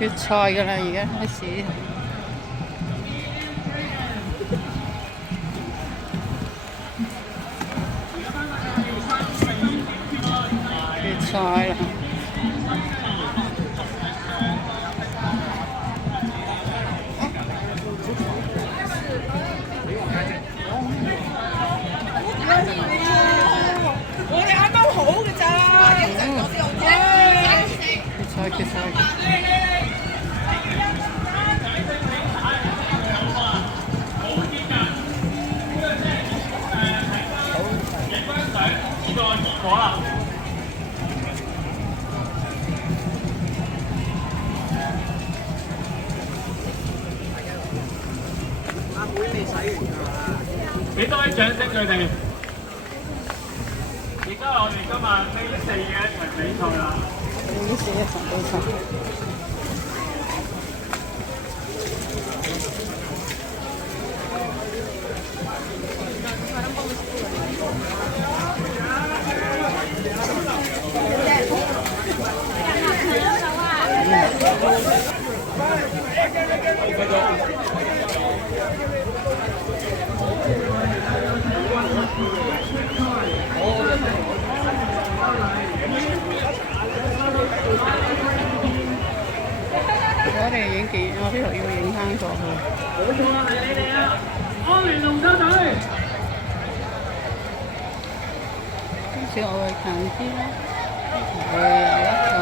決賽㗎啦，而家開始。決賽啦！我哋啱啱好嘅咋，一陣我先好啫。決賽。阿妹你洗完㗎嘛？俾多啲掌聲佢哋。而家我哋今日呢4嘅一場比賽啦。呢4一場比賽。我哋影幾？我呢度要影翻過去。冇錯啊，係你哋啊！安聯龍舟隊。今次我會近啲啦，會有一個。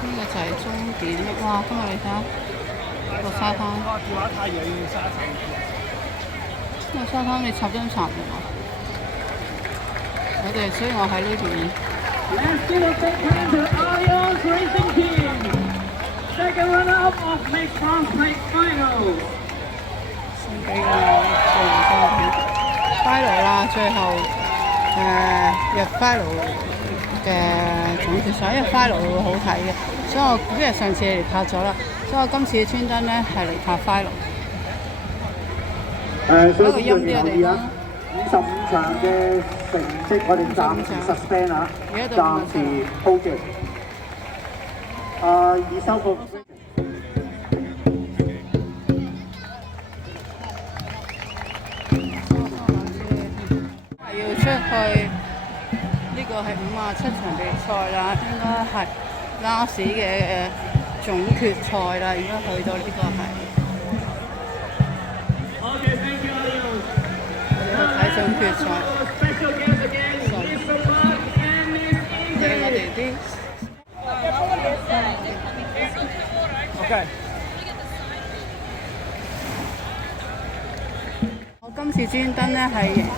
呢個就係終點啦！哇，今日你睇下個沙灘。電話太遠，沙灘。呢個沙灘你插張插唔落。所以我喺呢邊。Let's give a big hand to Allianz Racing Team, second runner-up of Mixed Cross Lake Final. 先俾個final啦，最後入 final 嘅總決賽，因為 final 會好睇嘅，所以我因為上次嚟拍咗啦，所以我今次專登咧係嚟拍 final。所以個音啲嘅地方。55場嘅成績，我哋暫時 suspend 啊，暫時 hold 住。已收復。要出去，呢個係57場比賽啦，應該係 last 嘅總決賽啦，而家去到呢個係。睇總決賽，睇我哋啲。OK。我今次專登咧係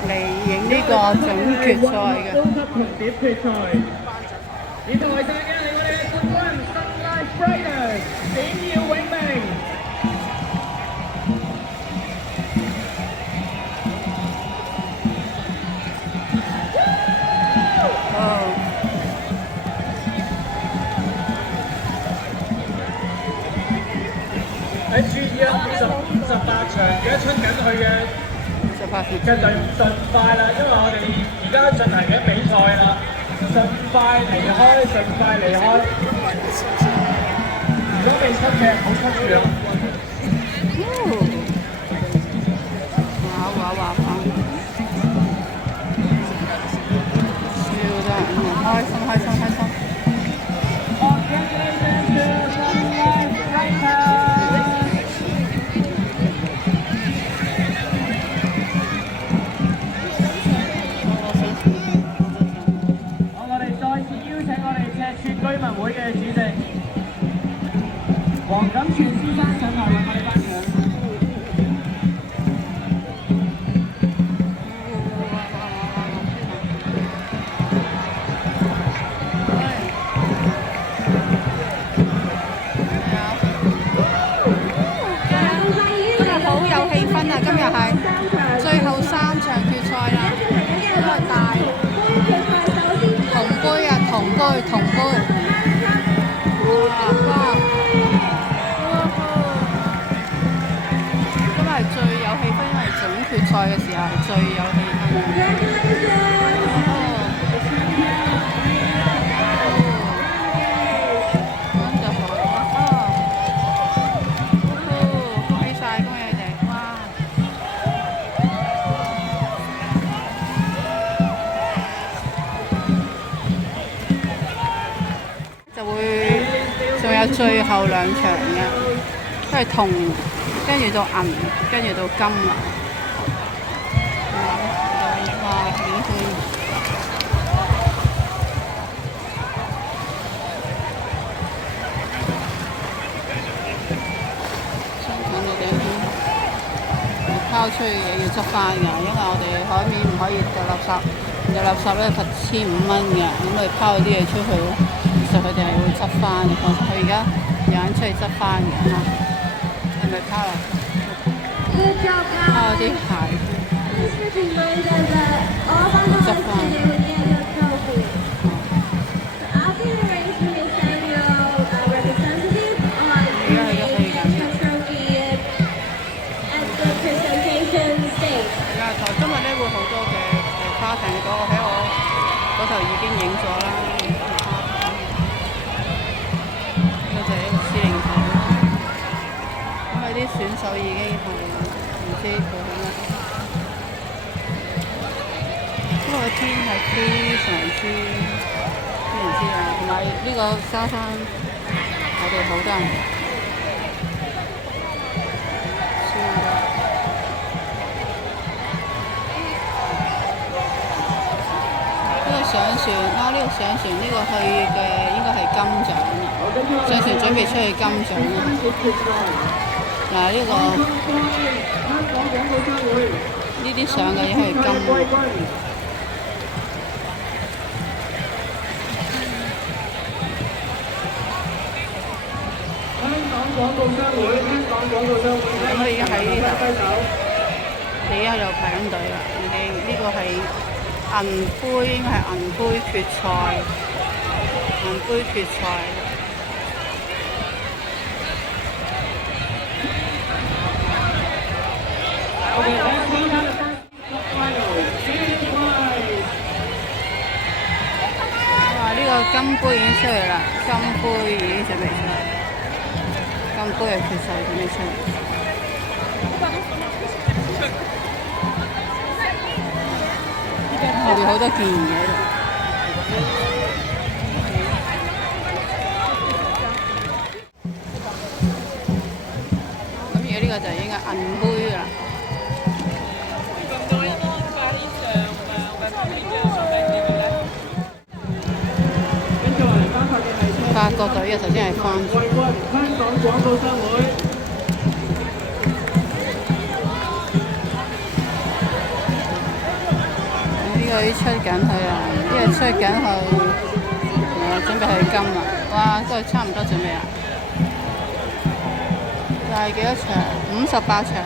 嚟影呢個總決賽嘅。高級同碟決賽。而台上嘅係我哋嘅冠軍 Sunlight Riders 點耀永明。喺注意啦，58場而家出緊去嘅嘅隊伍盡快啦，因為我哋而家進行緊比賽啦，盡快離開，盡快離開。如果未出嘅，唔好出住啦。哇！笑得開心。居民會嘅主席黃錦全先生上台為我哋頒獎。今日好有氣氛啊！今日係最後3場決賽啦，呢個大銅杯啊，銅杯。哇！今日係最有氣氛，因為總決賽嘅時候係最有氣氛。最後兩場嘅，都係銅，跟住到銀，跟住到金啦。哇！點算？拋出去嘅嘢要執翻㗎，因為我哋海面唔可以掉垃圾，掉垃圾咧罰1500蚊嘅，咁我哋拋嗰啲嘢出去咧，其實佢哋係會執翻嘅。佢而家有人出去執翻嘅嚇，係咪拋啊？拋啲鞋，執翻。今日咧會好多嘅花艇，嗰個喺我嗰頭已經影咗啦。呢個就係一個司令台，因為啲選手已經係唔知佢點啦。今日嘅天係非常之啊，同埋呢個沙灘我哋好多人。上船啊！呢個上船呢個去嘅應該係金獎啦，上船準備出去金獎啦。嗱呢個呢啲上嘅應該係金。咁佢已經喺呢度，你喺度排緊隊啦。已經呢個係。銀杯應該係銀杯決賽，銀杯決賽。哇！呢個金杯已經出嚟啦，金杯已經準備出嚟，金杯嘅決賽準備出嚟。我哋好多件嘢喺度。咁而家呢個就應該銀杯啦。法國隊嘅頭先係翻。香港廣告商會。呢個出緊去啊！呢個出緊去，準備去金啦！哇，都係差唔多準備啦。係幾多場？58場啦。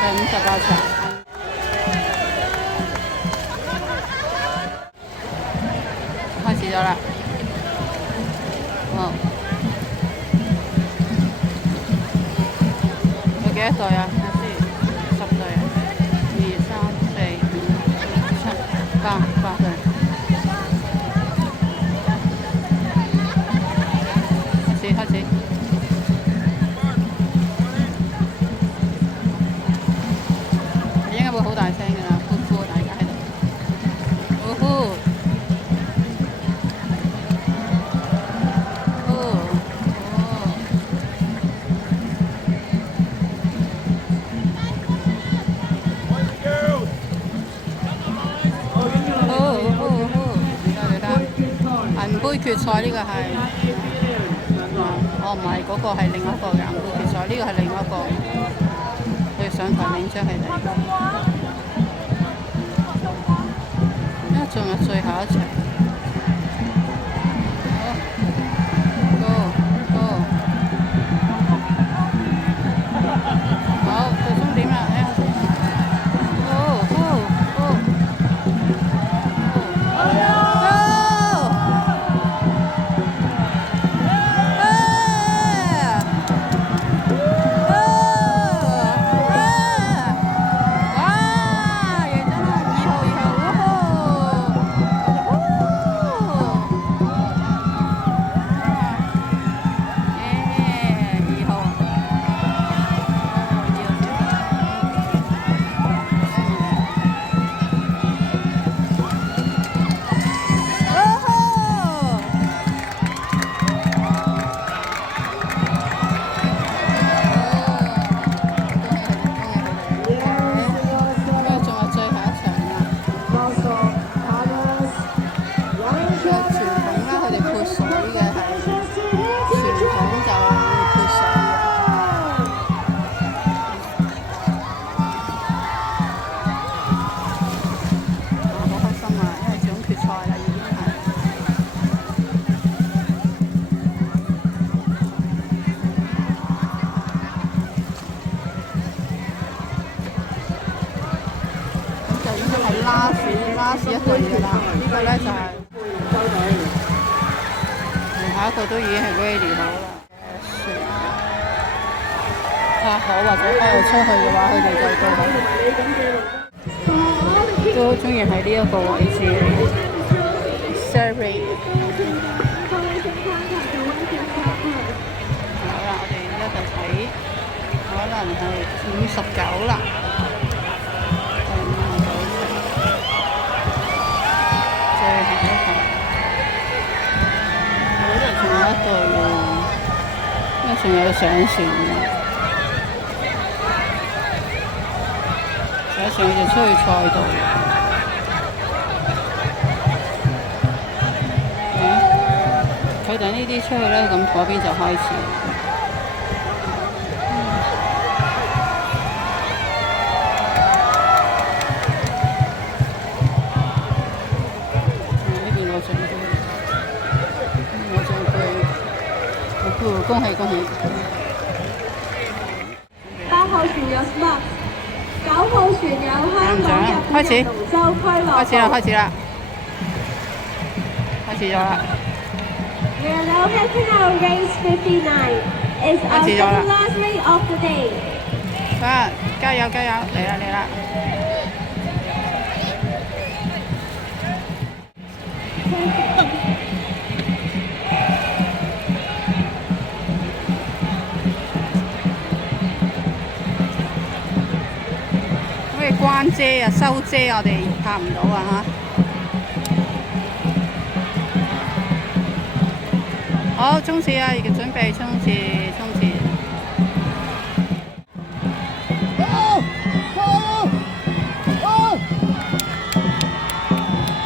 係58場。開始咗啦！哇！有幾多隊啊？10隊啊！2、3、4、5、6、7、8隊。開始。應該會好大聲㗎啦，歡呼大家喺度。哦呼！銀杯決賽呢個係，唔係嗰個係另一個嘅銀杯決賽，呢個係另一個，佢上台領獎係第二個，因為仲有最後一場。好，到終點啦！拉屎一隊嘅啦。呢個咧就係下一個都已經係 ready 好啦。拍好或者開到出去嘅話，佢哋就都中意喺呢一個位置 celebrate。好啦，我哋而家就睇，可能係59啦。最後一個，嗰度仲有一隊喎，因為仲有上船嘅。上就出去賽道，佢哋呢啲出去咧，咁嗰邊就開始。呢邊攞獎杯，恭喜恭喜8號船有 Smart。9號船有香港日本龍舟規樂號。開始啦！We are now heading our race 59. It's our second last race of the day. 加油！嚟啦！關遮啊，收遮我哋拍唔到啊嚇！好，衝刺啊！而家準備衝刺！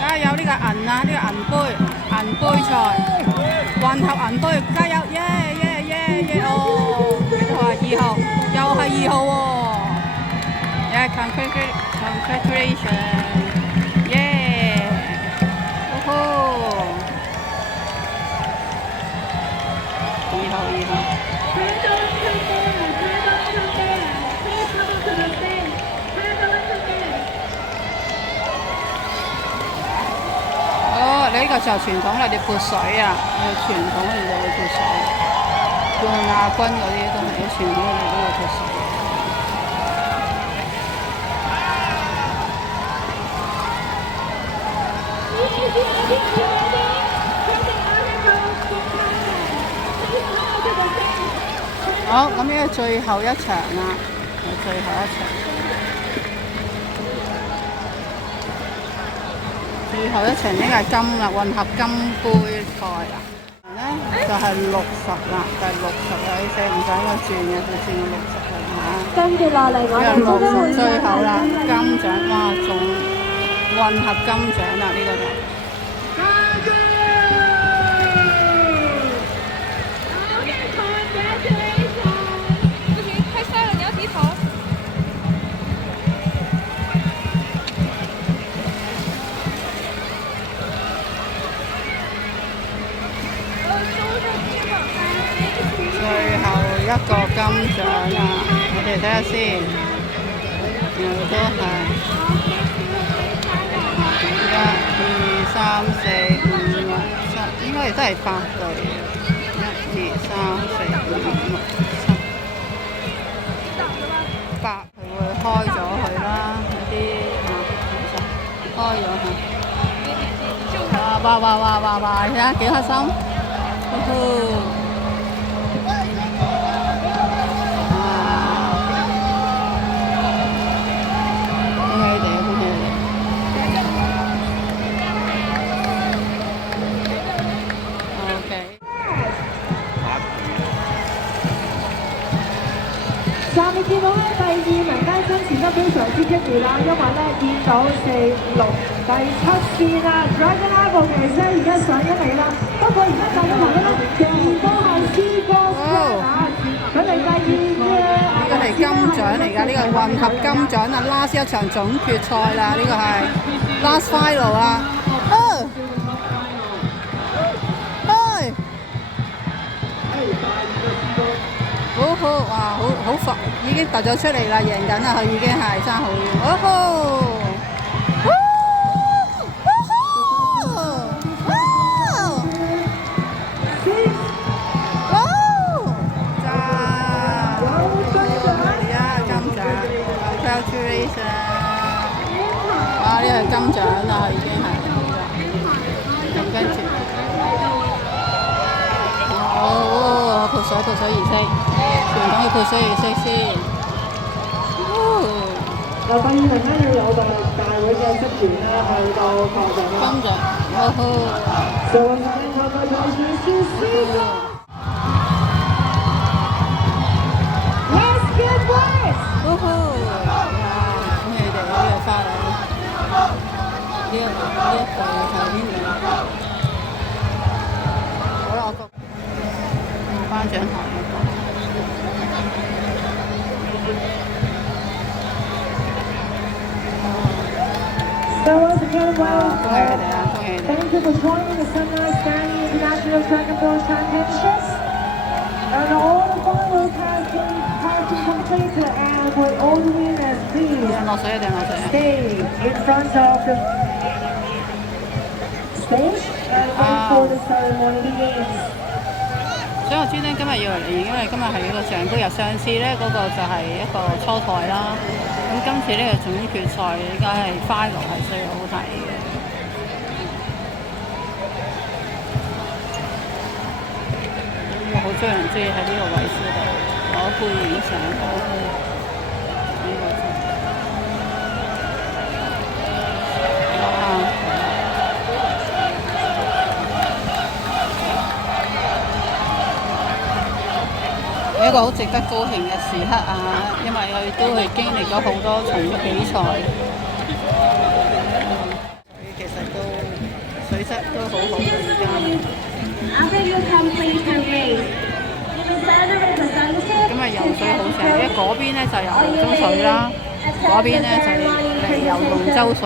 加油！呢個銀啊，呢個銀杯賽，混合銀杯，加油！耶！哦，呢個係2號，又係2號喎！Congratulations! Yeah! 2號。哦，你呢個就傳統啦，你潑水啊！傳統你就會潑水，冠亞軍嗰啲都係傳統，你都會潑水。好，咁呢個最後一場啦，最後一場應該係金啦，混合金杯賽啦。咧就係60啦，第60啦，你寫唔使我轉嘅，就轉到60啦嚇。跟住落嚟，我哋都會最後啦，金獎，哇，仲混合金獎啦，呢個就。一個金獎啊！我哋睇下先，然後都係1、2、3、4、5、6、7，應該亦都係8隊嘅。1、2、3、4、5、6、7、8，佢會開咗佢啦，嗰啲開咗佢。哇！睇下幾開心，暫時見到咧，第2名咧爭持得非常之激烈啦，因為咧見到4、6、第7線啊 ，Dragon Apple 其實而家上咗嚟啦。不過而家大家睇咧，仍然都係C哥啊，佢哋第2嘅。呢個係金獎嚟㗎，呢個係混合金獎啊 ！last 一場總決賽啦，呢個係 last final 啊！好，哇，好快，已經突咗出嚟啦，贏緊啦，佢已經係爭好遠。啲係金獎啦，已經係咁跟住，潑水儀式，傳統嘅潑水儀式先。第二名咧要有待大會嘅職員咧去到確認啦。金獎，So once again, congratulations to Sina. Let's get boys. 恭喜你哋呢個花禮，呢一隊係邊度？好啦，我個頒獎台。So once again, well, 恭喜你哋啊！恭喜你哋！ thank you for joining the Sunrise Stanley International Track and Field Championships. And all the finals has been completed, and for all the winners, please 落水一定落水啊！ stay in front of the stage and wait for the ceremony begins. 所以我專登今日要嚟，因為今日係一個獎杯日，上次咧嗰個就係一個初賽啦。咁今次呢個總決賽應該係 final 係最好睇嘅。我好多人中意喺呢個位置度攞杯影相。一個好值得高興嘅時刻啊！因為佢都係經歷咗好多場嘅比賽，其實都水質都好好嘅而家。咁啊游水好正，因為嗰邊咧就游龍舟水啦，嗰邊咧就嚟游龍舟水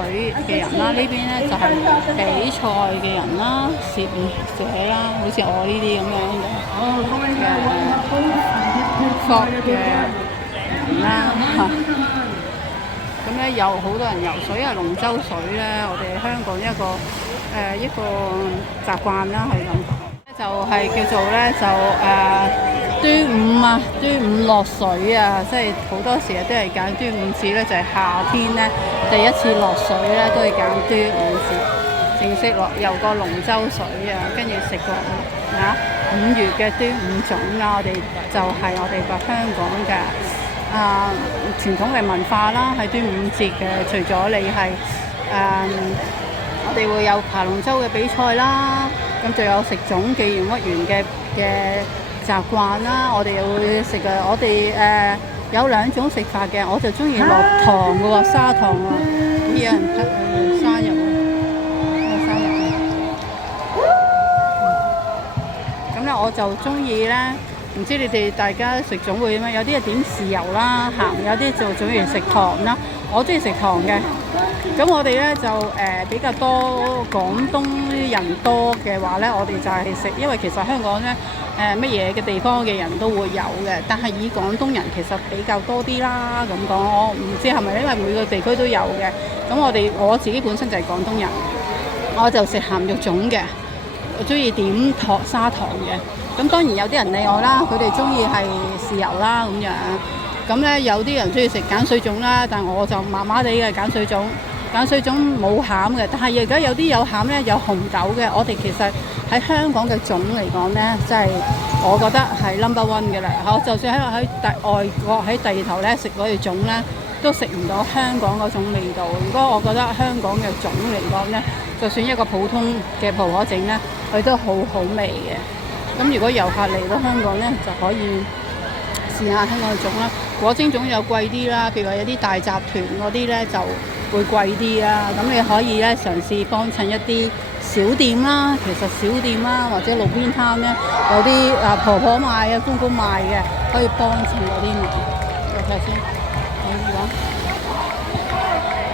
嘅人啦，呢邊咧就係比賽嘅人啦、攝者啦，好似我呢啲咁樣嘅索嘅人啦嚇。咁咧有好多人游水，因為龍舟水咧，我哋香港一個習慣啦，係咁講。就係叫做咧端午啊，端午落水啊，即係好多時都係揀端午節咧，就係夏天咧第一次落水咧，都係揀端午節正式落游個龍舟水啊，跟住食個5月嘅端午粽啦，我哋就係我哋個香港嘅傳統嘅文化啦，喺端午節嘅，除咗你係我哋會有爬龍舟嘅比賽啦，咁仲有食粽紀念屈原嘅習慣啦，我哋又會食嘅，我哋有2種食法嘅，我就中意落糖嘅喎，砂糖啊，咁有人生日喎，生日。咁咧我就中意咧，唔知你哋大家食粽會點樣？有啲係點豉油啦，鹹，有啲就中意食糖啦。我中意食糖嘅。咁我哋咧就比較多廣東人多嘅話咧，我哋就係食，因為其實香港咧乜嘢嘅地方嘅人都會有嘅，但係以廣東人其實比較多啲啦。咁講我唔知係咪因為每個地區都有嘅。咁我自己本身就係廣東人，我就食鹹肉粽嘅，我中意點砂糖嘅。咁當然有啲人例外啦，佢哋中意係豉油啦咁樣。咁咧有啲人中意食鹼水粽啦，但我就麻麻地嘅鹼水粽。鹼水粽冇餡嘅，但係而家有啲有餡咧，有紅豆嘅。我哋其實喺香港嘅粽嚟講咧，即係我覺得係 No.1 嘅啦。就算喺外國喺第二頭咧食嗰條粽咧，都食唔到香港嗰種味道。如果我覺得香港嘅粽嚟講咧，就算一個普通嘅婆婆整咧，佢都好好味嘅。咁如果遊客嚟到香港咧，就可以試下香港嘅粽啦。果蒸粽又貴啲啦，譬如話有啲大集團嗰啲咧就會貴啲啦。咁你可以咧嘗試幫襯一啲小店啦，其實小店啦或者路邊攤咧有啲婆婆賣公公賣嘅，可以幫襯嗰啲賣。睇下先，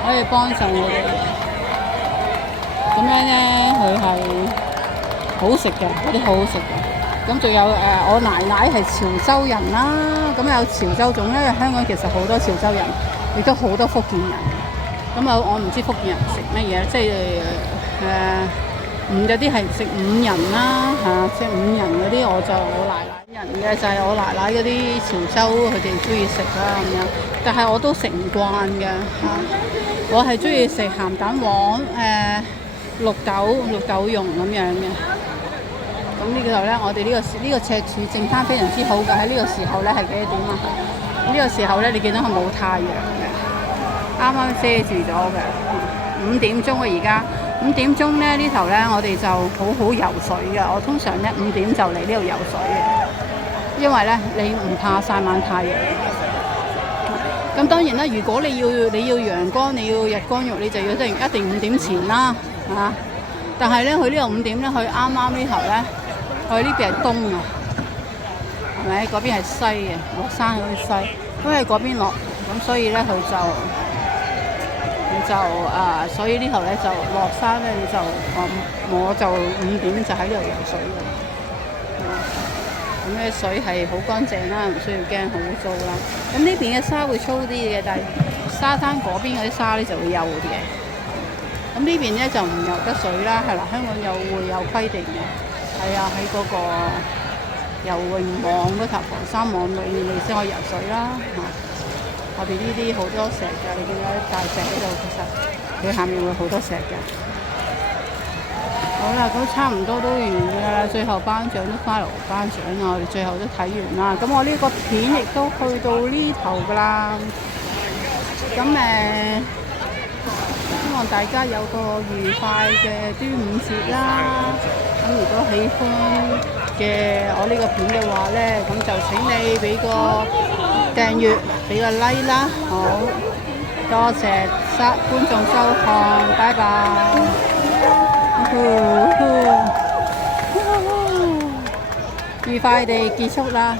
可以幫襯佢哋。咁樣咧，佢係好食嘅，嗰啲好好食嘅。咁仲有我奶奶係潮州人啦，咁有潮州粽，因為香港其實好多潮州人，亦都好多福建人。咁我唔知福建人食乜嘢，即係有啲係食5人啦食5人嗰啲我就我奶奶人嘅就係我奶奶嗰啲潮州佢哋中意食啦咁樣，但係我都食唔慣嘅我係中意食鹹蛋黃綠豆蓉咁樣嘅。咁呢度咧，我哋呢個赤柱正灘非常之好嘅。喺呢個時候咧係幾多點啊？呢個時候咧，你見到係冇太陽嘅，啱啱遮住咗嘅。5點鐘啊，而家5點鐘咧，呢頭咧我哋就好游水嘅。我通常咧5點就嚟呢度游水嘅，因為咧你唔怕曬晚太陽。咁當然啦，如果你要陽光，你要日光浴，你就要一定5點前啦但係咧，佢呢度5點咧，佢啱啱呢頭咧。佢呢邊係東啊，係咪？嗰邊係西嘅，落山嗰邊西，都係嗰邊落，咁所以咧佢就所以呢頭咧就落山咧，我就5點就喺呢度游水嘅。咁咧水係好乾淨啦，唔需要驚好污糟啦。咁呢邊嘅沙會粗啲嘅，但係沙灘嗰邊嗰啲沙咧就會幼啲嘅。咁呢邊咧就唔游得水啦，係啦，香港會有規定嘅。係啊，喺嗰個游泳網嗰頭防山網裏面，你先可以游水啦。後邊呢啲好多石㗎，你見到啲大石喺度，其實佢下面會好多石㗎。好啦，咁差唔多都完㗎啦，最後頒獎都翻嚟頒獎啊！我哋最後都睇完啦。咁我呢個片亦都去到呢頭㗎啦。咁希望大家有個愉快嘅端午節啦！咁如果喜歡嘅我呢個片嘅話咧，咁就請你俾個訂閱，俾個 like 啦！好，多謝觀眾收看，拜拜！愉快地結束啦！